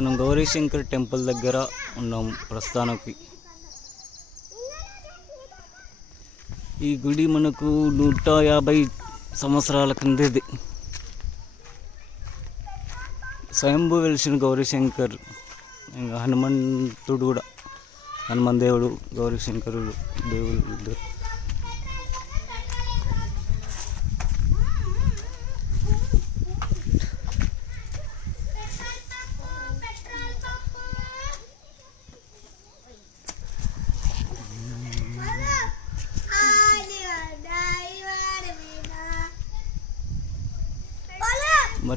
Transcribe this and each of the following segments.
మనం గౌరీశంకర్ టెంపుల్ దగ్గర ఉన్నాం ప్రస్థానానికి ఈ గుడి మనకు నూట యాభై సంవత్సరాల కిందది స్వయంభు వెలిసిన గౌరీశంకర్ ఇంకా హనుమంతుడు కూడా. హనుమాన్ దేవుడు గౌరీశంకరుడు దేవుడు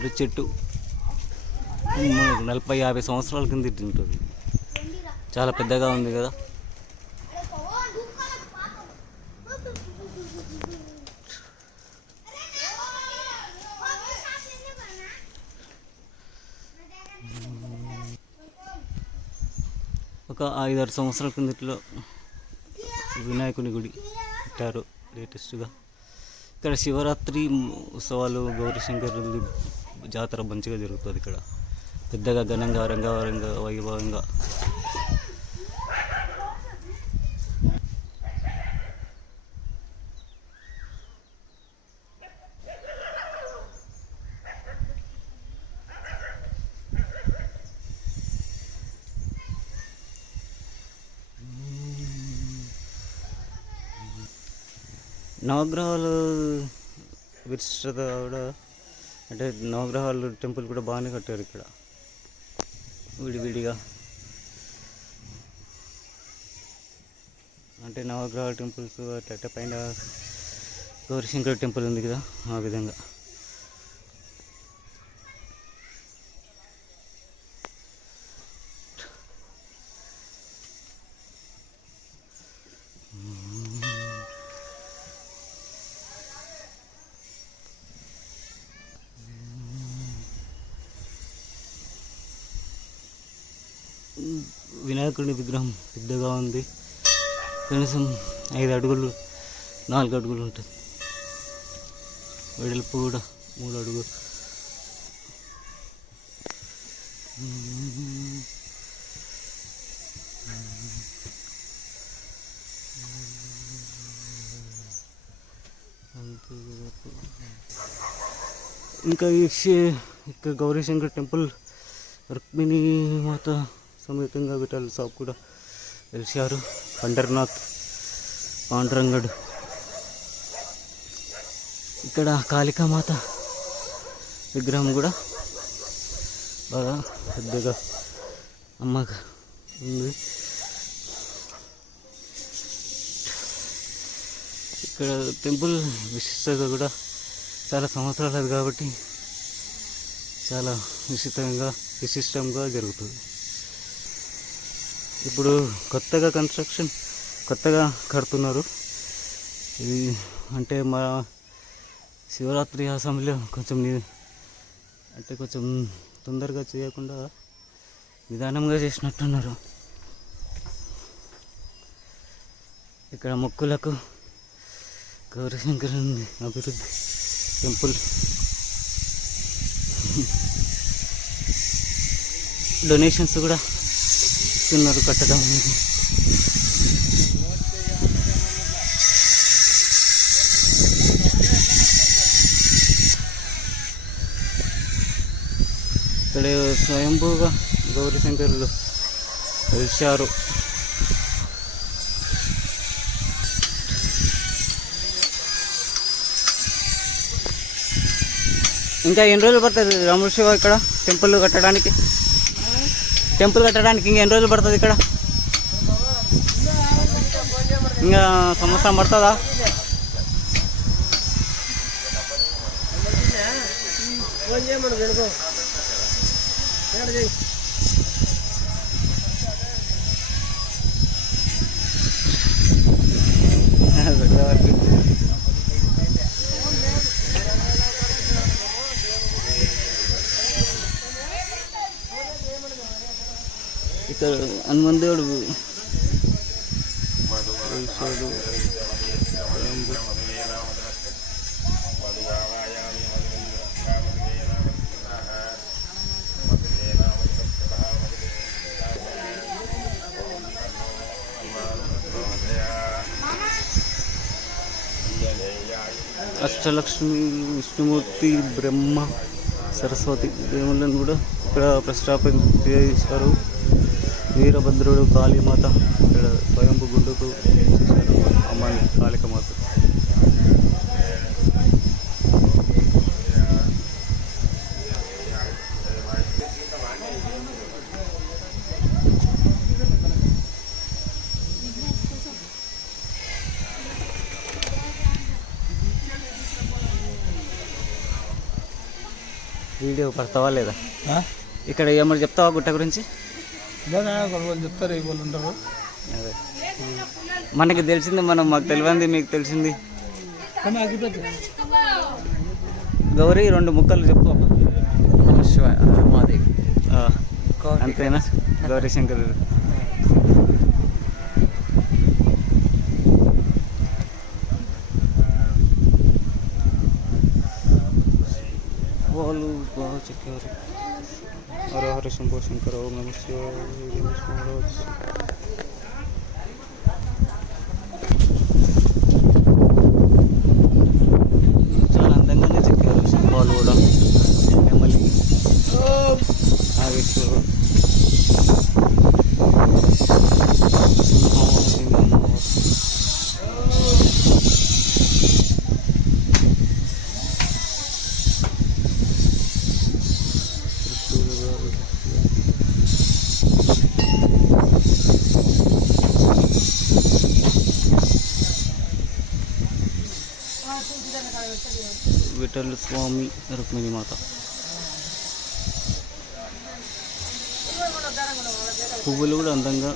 ఇద్దరు చెట్టు. నలభై యాభై సంవత్సరాల కింద ఉంటుంది చాలా పెద్దగా ఉంది కదా. ఒక ఐదారు సంవత్సరాల కిందట్లో వినాయకుని గుడి పెట్టారు లేటెస్ట్గా. ఇక్కడ శివరాత్రి ఉత్సవాలు గౌరీశంకరుడి జాతర మంచిగా జరుగుతుంది ఇక్కడ పెద్దగా ఘనంగా రంగారంగా వైభవంగా నవగ్రహాలు విశిష్టత కూడా అంటే నవగ్రహాలు టెంపుల్ కూడా బాగానే కట్టారు ఇక్కడ. విడివిడిగా. అంటే నవగ్రహాల టెంపుల్స్ అట్ట పైన గౌరీశంకర్ టెంపుల్ ఉంది కదా ఆ విధంగా. వినాయకుడి విగ్రహం పెద్దగా ఉంది. కనీసం ఐదు అడుగులు నాలుగు అడుగులు ఉంటుంది. వెడల్పు కూడా మూడు అడుగులు ఇంకా ఈ ఇక్కడ గౌరీశంకర్ టెంపుల్ రుక్మిణి మాత సమేతంగా విఠల్ సాబ్ కూడా వెలిశారు పండర్నాథ్ పాండురంగడు ఇక్కడ కాళికామాత విగ్రహం కూడా బాగా పెద్దగా అమ్మగా ఉంది. ఇక్కడ టెంపుల్ విశిష్టత కూడా చాలా సంవత్సరాలు కాబట్టి చాలా విశిష్టంగా విశిష్టంగా జరుగుతుంది. ఇప్పుడు కొత్తగా కన్స్ట్రక్షన్ కొత్తగా కడుతున్నారు. ఇది అంటే మా శివరాత్రి ఆ సమయంలో కొంచెం అంటే కొంచెం తొందరగా చేయకుండా నిదానంగా చేసినట్టున్నారు. ఇక్కడ మొక్కులకు గౌరీశంకర్ అభివృద్ధి టెంపుల్. డొనేషన్స్ కూడా ఇస్తున్నారు కట్టడం. అనేది ఇక్కడ స్వయంభూగా గౌరీశంకరులు వెలిశారు ఇంకా ఎన్ని రోజులు పడుతుంది రాముల శివ ఇక్కడ టెంపుల్ కట్టడానికి? టెంపుల్ కట్టడానికి ఇంకా ఎన్ని రోజులు పడుతుంది ఇక్కడ? ఇంకా సంవత్సరం పడుతుందా? ఫోన్ చేయమను ఇక్కడ హనుమంతుడు అష్టలక్ష్మి విష్ణుమూర్తి బ్రహ్మ సరస్వతి దేవుళ్ళని కూడా ఇక్కడ ప్రస్తాపించారు వీరభద్రుడు కాళీమాత ఇక్కడ స్వయంభు గుండుకు చేశారు అమ్మని కాళికమాత. వీడియో పడతావా లేదా? ఇక్కడ ఏమన్నా చెప్తావా గుట్ట గురించి? చెప్తారు వాళ్ళు ఉంటారు. అదే. మనకి తెలిసింది మనం మాకు తెలియంది మీకు తెలిసింది. గౌరీ రెండు ముక్కలు చెప్పు మాది. ఆ, అంతేనా? గౌరీ శంకర్ వాళ్ళు బాగా చెప్పారు Ahora haces un buen carro, me emociono. Thank you. Vithal స్వామి రుక్మిణి మాత. పువ్వులు కూడా అందంగా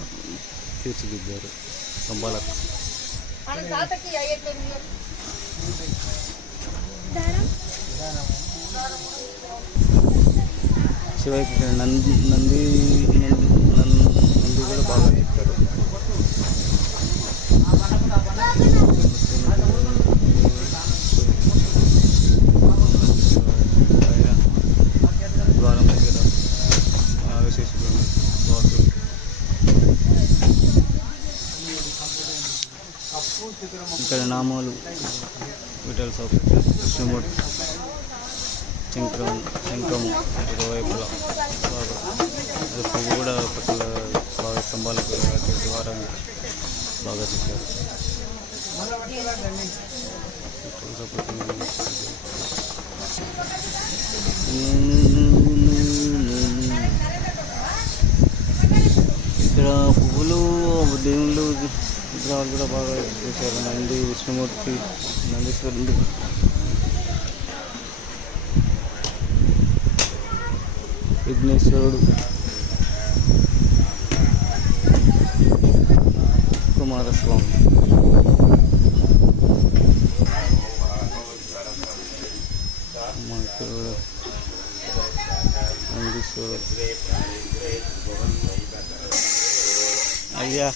తీర్చిదిద్దారు స్తంభాలకు శివకి నంది నంది నంది కూడా బాగా చెప్తారు ద్వారం దగ్గర నాగశేషుడు వాసు ఇక్కడ నామాలు విఠల్ సౌ కృష్ణమూర్తి శంకరం శంఖము ఇరువైపులా. పువ్వు కూడా పక్కల బాగా స్తంభాలకు ద్వారం బాగా చెప్పారు. ఇక్కడ పువ్వులు దేవుళ్ళు విగ్రహాలు కూడా బాగా చేశారు. నంది విష్ణుమూర్తి నందీశ్వరుడు. విఘ్నేశ్వరుడు. కుమారస్వామి. మా నందీశ్వరుడు. అయ్యా.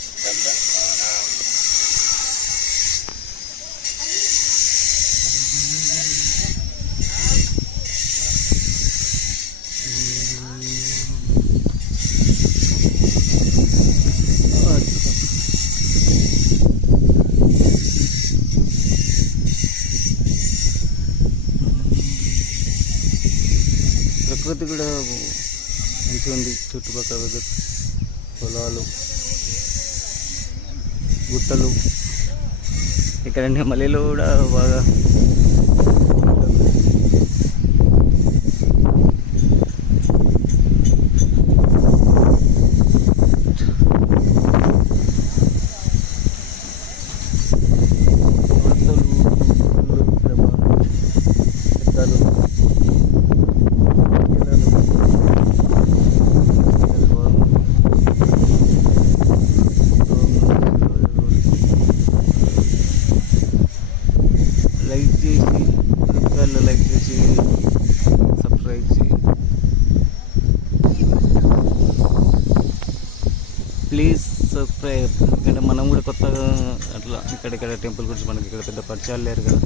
ప్రకృతి కూడా మంచిగా ఉంది చుట్టుపక్కల వెదర్ పొలాలు గుట్టలు. ఇక్కడ నెమలిలో కూడా బాగా ఎందుకంటే మనం కూడా కొత్తగా అట్లా ఇక్కడిక్కడ టెంపుల్ గురించి మనకి ఇక్కడ పెద్ద పరిచయాలు లేరు కదా.